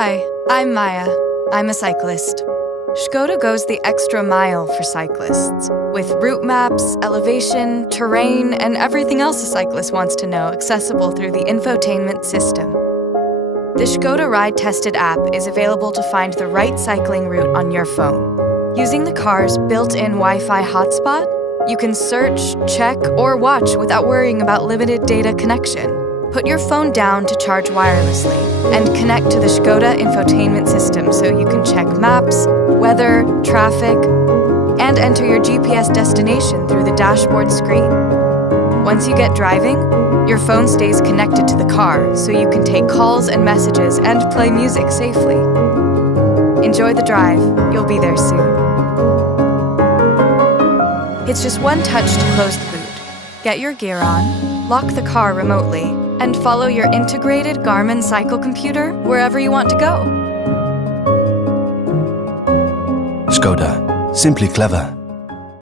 Hi, I'm Maya. I'm a cyclist. Škoda goes the extra mile for cyclists, with route maps, elevation, terrain, and everything else a cyclist wants to know accessible through the infotainment system. The Škoda Ride-Tested app is available to find the right cycling route on your phone. Using the car's built-in Wi-Fi hotspot, you can search, check, or watch without worrying about limited data connection. Put your phone down to charge wirelessly and connect to the Škoda infotainment system so you can check maps, weather, traffic, and enter your GPS destination through the dashboard screen. Once you get driving, your phone stays connected to the car so you can take calls and messages and play music safely. Enjoy the drive. You'll be there soon. It's just one touch to close the boot. Get your gear on, lock the car remotely, and follow your integrated Garmin cycle computer wherever you want to go. Škoda. Simply clever.